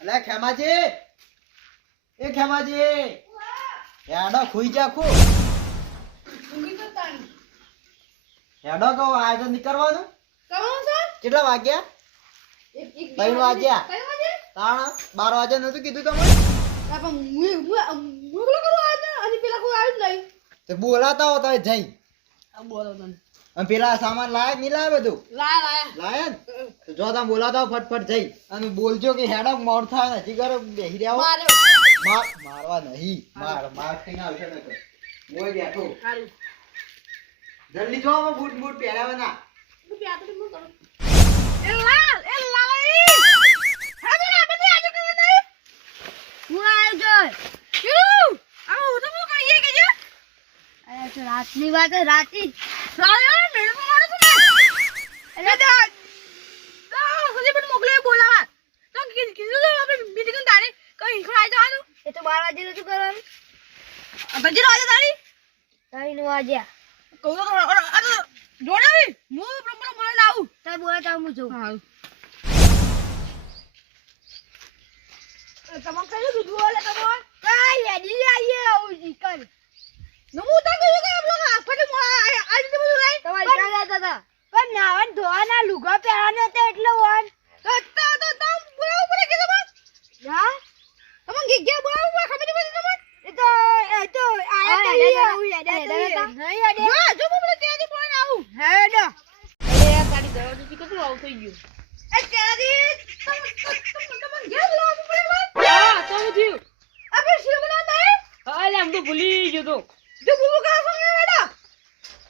અલે ખેમાજી એ ખેમાજી હેડો ખુઈ જા ખુ ઊંઘી તો તાણી હેડો કહો આજે નીકળવાનું કહો સર કેટલા વાગ્યા એક 3 વાગ્યા 3 વાગે તાણ 12 વાગ્યા નતું કીધું તમને બાપા હું કરું આજ અને પેલા કોઈ આવ્યું જ નહીં તો બોલાતા હો તો જઈ આ બોલો તને અને પેલા સામાન લાય નહીં લાય બધું લાયા લાય ને તો જો તમે બોલાતા હો ફટફટ જઈ અને બોલજો કે હેડો મોડ થાય નથી કરો બેહી રહ્યા મારવા નહીં માર થઈને આવશે ને તો મોય બેઠો સારું જલ્દી જો હવે બૂટ બૂટ પહેરાવાના હું પ્યાતો તો હું કરું એ લાલ હવે આ બધે આજે કરે નહીં હું આવ્યો છું આ હું તો હું કહીએ કે જે અરે તો રાતની વાત છે રાતી સાયો મેળ મોડો છે એટલે દા હજી પણ મોકલે બોલાવા તો કીધું તો આપણે મીટિંગ તારી કઈ ખરાઈ જવાનું એ તો 12 વાગે નતું કરવાનું પછી વાગે તારી 3 વાગ્યા કહું તો જોડાવી હું પ્રમાણે બોલાઈને આવું તાર બોલાતા હું જોઉં હા તમે કઈ કીધું ઓલે તમે કઈ લેડી આઈએ આવું જી કર હું તો કહ્યું કે આપ લોકો આફતે આજ તો બધું લઈ તમારે ક્યાં જતા હતા પણ નાવન ધોવાના લુગા પહેરવાના હતા એટલે વન તો તમ બોલાવું પડે કે તમે હા તમે ગીગ્યા બોલાવું પડે ખબર નથી તમને એ તો આયા તો આવું યાદ નહીં યાદ જો બોલે ત્યાંથી બોલાઈને આવું હેડો અરે તારી દરવાજો થી કેટલું આવું થઈ ગયું એ ત્યાંથી તમને ઘેર બોલાવવું પડે હા તો થયું આપણે શીરો બનાવતા હે હા લે હું તો ભૂલી ગયો તો જો ભૂલું કા સંગે હેડો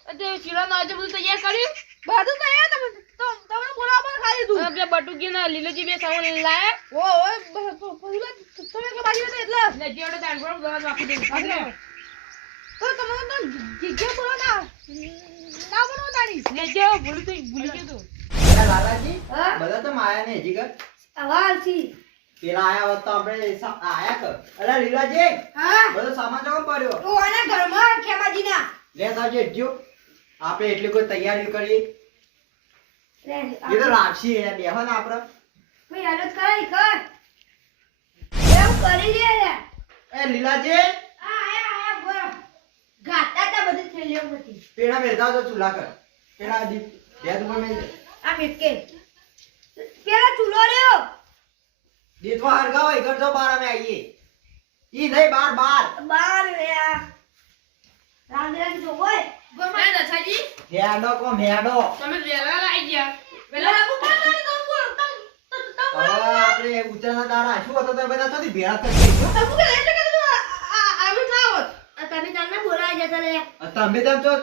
અતે શીરો ના આજે બધું તૈયાર કર્યું બધું તૈયાર તમને બોલાવવા ખાલી તું આપણે બટુકી ના લીલોજી બે સાવન લાયા ઓ પહેલા તમે કે બાજી એટલે ને જેડો તાણ બરો દવા રાખી દે તો તમે તો જીજે બોલો ના બોલો તારી ને જે ભૂલી ગયો તું લાલાજી બધા તો માયા ને હજી કર આવાલથી પેલા આયા હોત તો આપણે આયા કર અલા લીલાજી હા બધો સામાન જમ પડ્યો તો આના ઘરમાં ખેમાજી ના લે સાજે જો આપણે એટલી કોઈ તૈયારી કરી લે એ તો રાખશી એ બેહો ને આપણે ભાઈ હાલત કરાઈ કર એવું કરી લે લે એ લીલાજી આયા બોલો ગાતા તા બધી થેલીઓ બધી પેડા મેરતા તો ચૂલા કર પેલા દી બેદ પર મેલ આ મેટકે પેલા ચૂલો રહ્યો દીતવા હરગાવ ઇકર જો 12 में आइए ई नहीं बार બાર રહ્યા રાંધેલા જો ઓય ગોમા દસાજી હેડો કો મેડો તમે વેલા લાઈ ગયા વેલા લાગુ પાણી તો બોલ હવે આપણે ઉતરના દાડા શું હતો તો બધા થોડી ભેળા થઈ ગયો તમે કે એટલે કે આવી ના હોત તમે તને બોલાઈ જતા લે તમે તેમ તો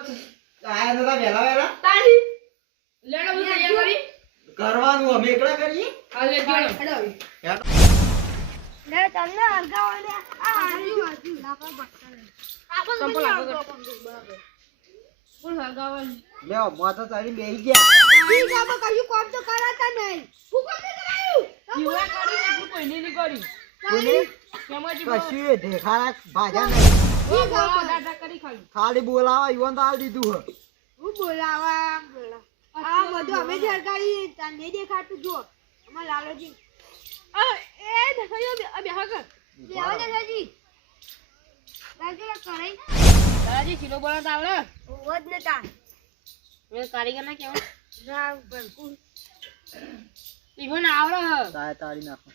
આયા નતા વેલા તાળી લેડો હું તૈયાર કરી કરવાનું અમે એકલા કરીએ હા લે જોડો હડાવી હેડો લે તમને હરગાવાને આ હારી વાજી લાપા બટકા આપણ સંપલ આપો બરાબર બોલ હરગાવન લેઓ મોતો તારી બેહી ગયા ઈ ગામો કયું કામ તો કરાતા નહીં હું કામ કરાયું યુવા કરી એટલું કોઈને નહીં કરી કોને કેમાજી કશું દેખાડા ભાજા નહીં ઈ ગામો દાદા કરી ખાલી બોલાવા યુવાન તો હાલ દીધું હે હું બોલાવા આ બધું અમે જ હરગાવી તને દેખાતું જો અમાર લાલોજી આ એ દેખાયો બે હગર લેવા દેખાજી લાગે કરાઈ દાદાજી કિલો બનાવતા આવડે ઓજ ને તા મે કારીગર ના કેવા ના બિલકુલ ઈવન આવડે તારી નાખો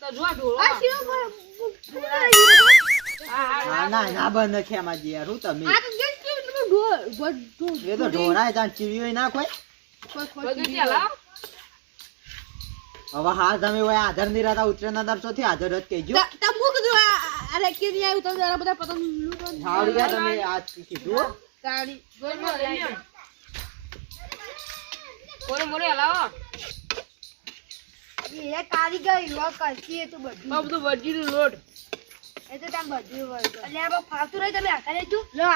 તો જો ઢોળો આ શીરો ના બંધ ખેમાજી યાર હું તમે આ તો જે તમે ઢોળ એ તો ઢોરાય તાર ચીવીઓ ના કોઈ હવે હા તમે ઓય આધર ની રાતા ઉતરેના દર ચોથી આધર જ કહેજો તમુ કીધું અરે કે ની આવ્યું તો જરા બધા પતંગ લૂટો થાળી ગયા તમે આ કીધું તાળી ગોળમાં લઈ લે મોરે હલાવો એ કારીગર લોક કરતી એ તો બધું વજીનું લોટ એ તો તમ બધું વળ એટલે આ ફાલતુ રહી તમે આખા દેજો લો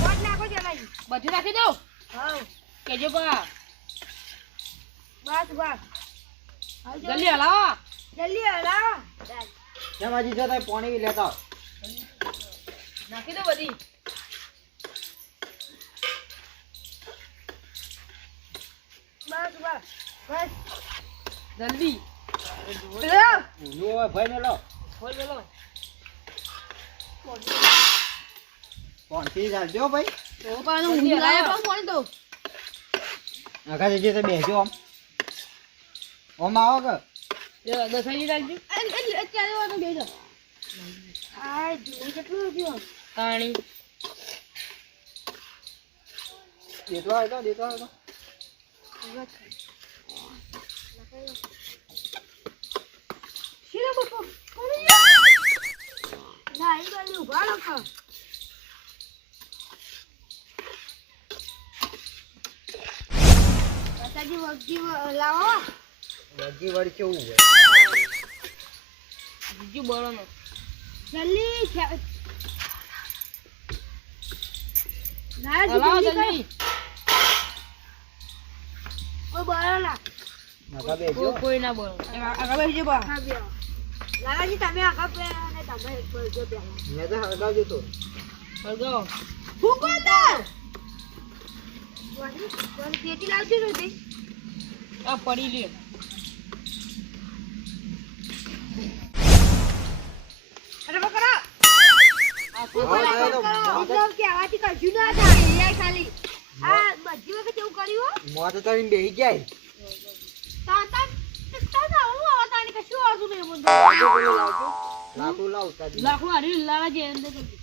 લોટ નાખો જલાઈ બધું નાખી દો હા કેજો બા બસ જલ્દી હલાવો જમાજી જતા પાણી લેતા આવો. નાખી દો બધી બસ બસ બસ જલ્દી લો લો ભાઈ ને લો બોલ બોલો પાણી ચાલજો ભાઈ. તો પાનો ઊંઘ લાયા પાઉં પાણી દો આખા જજે તો બેસજો આમ આવો કે લે દસાઈ રાખજો અત્યારે વાતો બેસો આ દૂધ કેટલું રૂપિયો પાણી દેતો આવ્યો શીરો બપો ના ઈ બાજુ ઉભા રાખો બતાજી વગજી લાવો વગી વળી કેવું હોય બીજું બોલો ને જલ્દી ના જલ્દી ઓ બોલો ના નકા બેસજો. કોઈ ના બોલો આગળ બેસજો બા લાલાજી તમે આગળ બે અને તમે બોલજો પહેલા મેં તો હળગાવજો તો. હળગાવો ફૂંકો તાર વન પેટી લાવજો ને આ પડી લ્યો અરે બકરા આ એકદમ કે આવાથી કશું ના થાય એ ખાલી આ બધી વખત એવું કર્યું મોં તો તળીને બેસી ગયા. તા આવું આવતાની કશું આવતું નહીં મને લાકડું લાવ તાજી. લાખો હારી લાવા જે અંદર કરી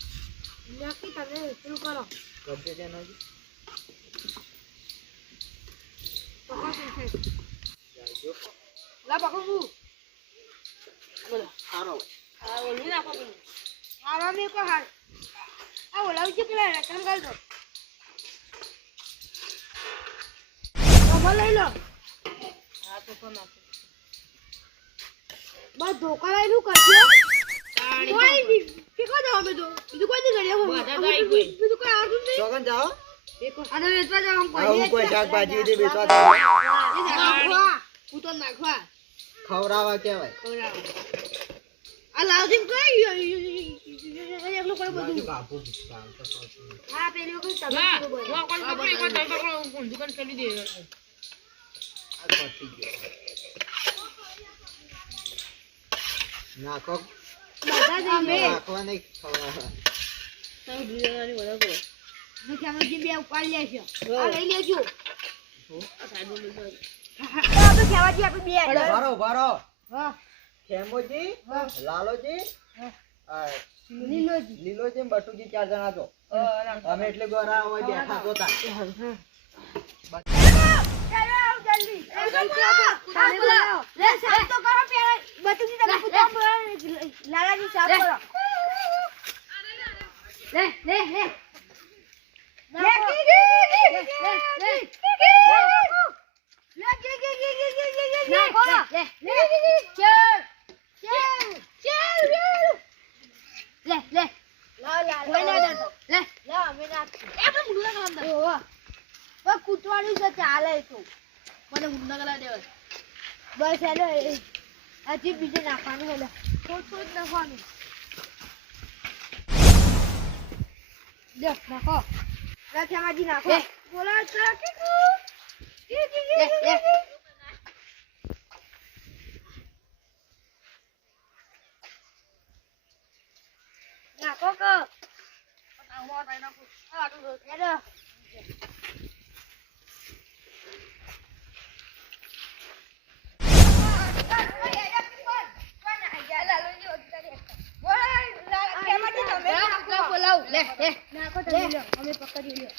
નાખી તમે શરૂ કરો કરજે તેનો હજી. પકડો છે જાજો. લા પકડો હું બોલો સારો. આ ઓલી ના પકડો આવા મે કો હાર આ ઓલા ઉજી પેલા રકમ ગાલ દો તો લઈ લો આ તો કોણ આપે બસ ધોકા લઈ કરજો કોઈ પીકો જાવ મે તો બીજું કોઈ નહીં કર્યા બીજું કોઈ આવતું નહીં ચોકન જાઓ. અને વેચવા જાવ આવું કોઈ શાકભાજી દે બેસવા જાઓ. હું તો નાખવા ખવડાવવા કહેવાય. આ લાવજી કઈ એકલું કરે બધું બાજુ કાપું. કામ તો કાપું. હા પેલી વખત તમે બોલ હું કોણ પકડી કો તમે પકડો દુકાન કરી દે આ પતી ગયો. નાખો. બધા જ અમે નાખવા નહીં ખવડાવવા. તમે બીજાની બધા કરો મેં કેમેરા બે ઉપાડ લે છે આ લઈ લેજો આ સાઈડ માં લઈ આપણે કેવાજી આપણે બે ઉભારો ઉભારો. હા ખેમોજી હા. લાલોજી આ લીલોજી લીલોજી ને બટુજી 4 જણા છો. અમે એટલે ગોરા હોય બેઠા જોતા. લાલાજી સાફ કરો લે લે લે કૂટવાનું છે ચાલે તો મને ઊંડા ગલા દેવા બસ હેલો હજી બીજે નાખવાનું હેલો થોડું નાખવાનું નાખો રાખ્યામાંથી નાખો બોલા નાખો કો બોલાવ લે લે નાખો તમે લો અમે પકડી લ્યો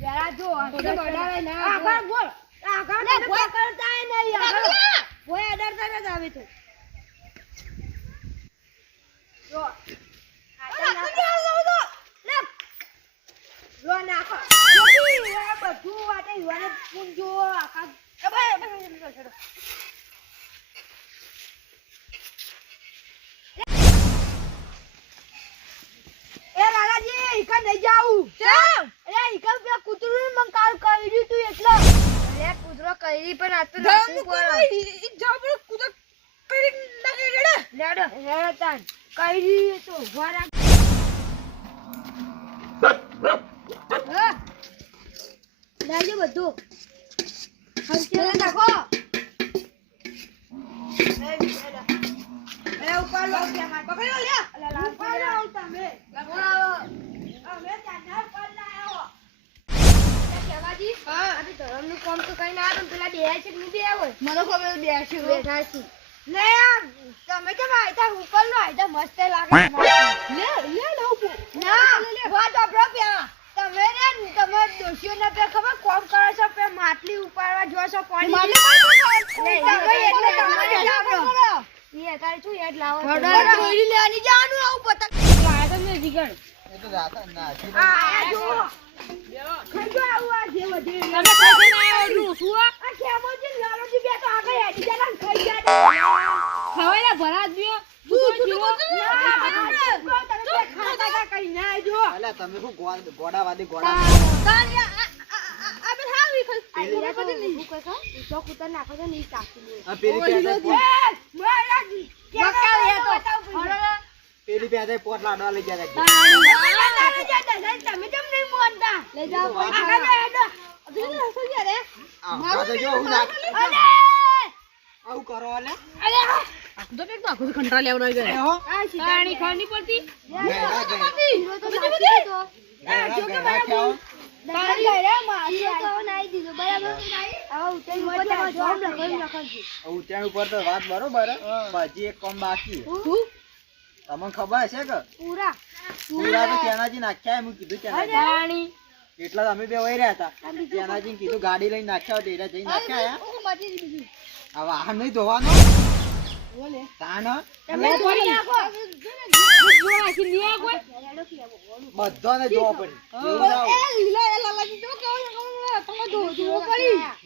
જરા જો બડાવે ના આગળ બોલ આગળ કોઈ કરતા નહીં આગળ કોઈ અડરતા ન આવે તો જો લો નાખો બધું વાટે યુવાને પૂંજો આખા એ લાલાજી ઈકા નહીં જાવું કેમ અરે ઈકા બે કૂતરું મંકાલ કરી તું એટલો અરે કૂતરો કરી ઈ પણ આ તો નાખવું પડે. ઈ જબરો કૂદો કરી નાખે રેડે. લેડો તાન કરી તો ઉભા રાખ. લાજો બધું હલકે નાખો. ઉપર લો કે માર પકડ્યો લે. અલા ઉપર લો તમે લગોડાવો. અમે ચાંદા પર લાયો. કેવાજી હા આ તો ધરમનું કામ તો કઈ ના આતો પેલા બેહે છે ની બે હોય. મને ખબર બેહે છે બેઠા છે. લે તમે કેમ આયતા ઉપર લો આયતા મસ્ત લાગે. લે ઉપર ના વાત આપરો પ્યા. તમે ને તમે દોશીઓ ના પે ખબર કોમ કરો છો પે માટલી ઉપાડવા જો છો પાણી. તમે એટલે તમારે લાવો. ઈ તારે શું યાદ લાવો. ગડા દોરી લેવાની જાનું આવું પતંગ. લાયા તો ને જીગણ. એ તો રાતા ના છે. આ જો ખજો આવા જે વધે. તમે ખાઈ ના આવડું શું આ કેમોજી લાલોજી બે તો આગળ હેડી જલા ખાઈ ગયા. ખવાયલા ભરા દ્યો. અલ્યા તમે શું ગોડા વાદી ગોડા પેલી પેદે પોટ લાડવા લઈ જાય તમે કેમ નહીં મોનતા લઈ જાઓ આવું કરો અલે તો એક તો આખું કંટાળ લેવનો ગયો પાણી ખાવાની પડતી ઉત્તરાયણ ઉપર તો વાત બરોબર હજી એક કામ બાકી તમને ખબર છે કે પૂરા તો ચેનાજી નાખ્યા એમ કીધું પાણી એટલા અમે બે વહી રહ્યા હતા ચેનાજી કીધું ગાડી લઈને નાખ્યા ડેરા જઈને નાખ્યા આ વાહન નહીં ધોવાનો તાન બધાને જોવા પડે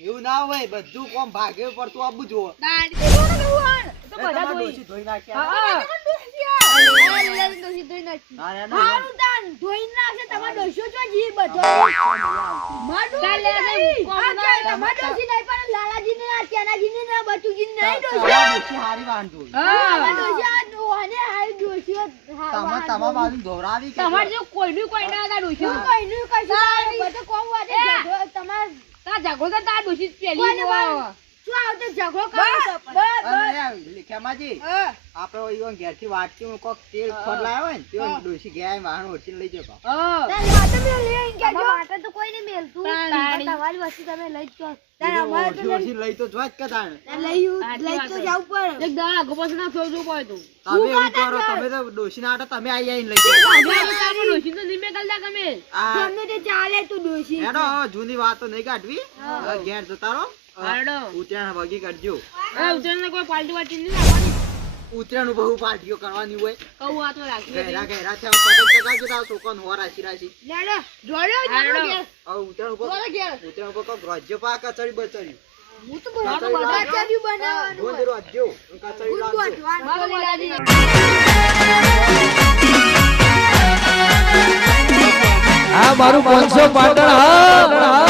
એવું ના હોય બધું કોમ ભાગે પડતું આપવું જોવો ધોઈ નાખ્યા ધોરાવી તમારે જો કોઈનું કોઈ ના હતા ડોશી ઝઘડો તો તાર ડોશી પેલી ખેમાજી આપડે ઘેર થી વાટકી કોક તેલ ખોરલાયો હોય ને તે ડોસી ગયા વાહન ઓછીને લઈ જતો લઈ તો જોવા જ કે તાણ એક દાડા ગોપાસ ના જોવું પડે તું તમે એવું કરો તમે તો ડોસી ના આટા તમે આઈ આઈને લઈ જાઓ ડોશી તો નિમે કલતા તમે ચાલે તું ડોશી હેડો જૂની વાતો નહીં કાઢવી ઘેર જતા રહો હારડો ઉત્તરાયણ વગી કરજો ઉતરણ કોઈ પાર્ટી વાટી નહીં લાવવાની ઉત્તરાયણ બહુ પાર્ટીઓ કરવાની હોય કહું આ તો રાખી ઘેરા ઘેરા છે પતંગ ચગાવજો તાર છોકરાને હોર રાશી રાશી ઉત્તરાયણ ઉપર કોક રાજ્ય પા કચરી બચરી રોજ રાજ્યો કચરી લાવજો આ મારું 500 પાટણ હા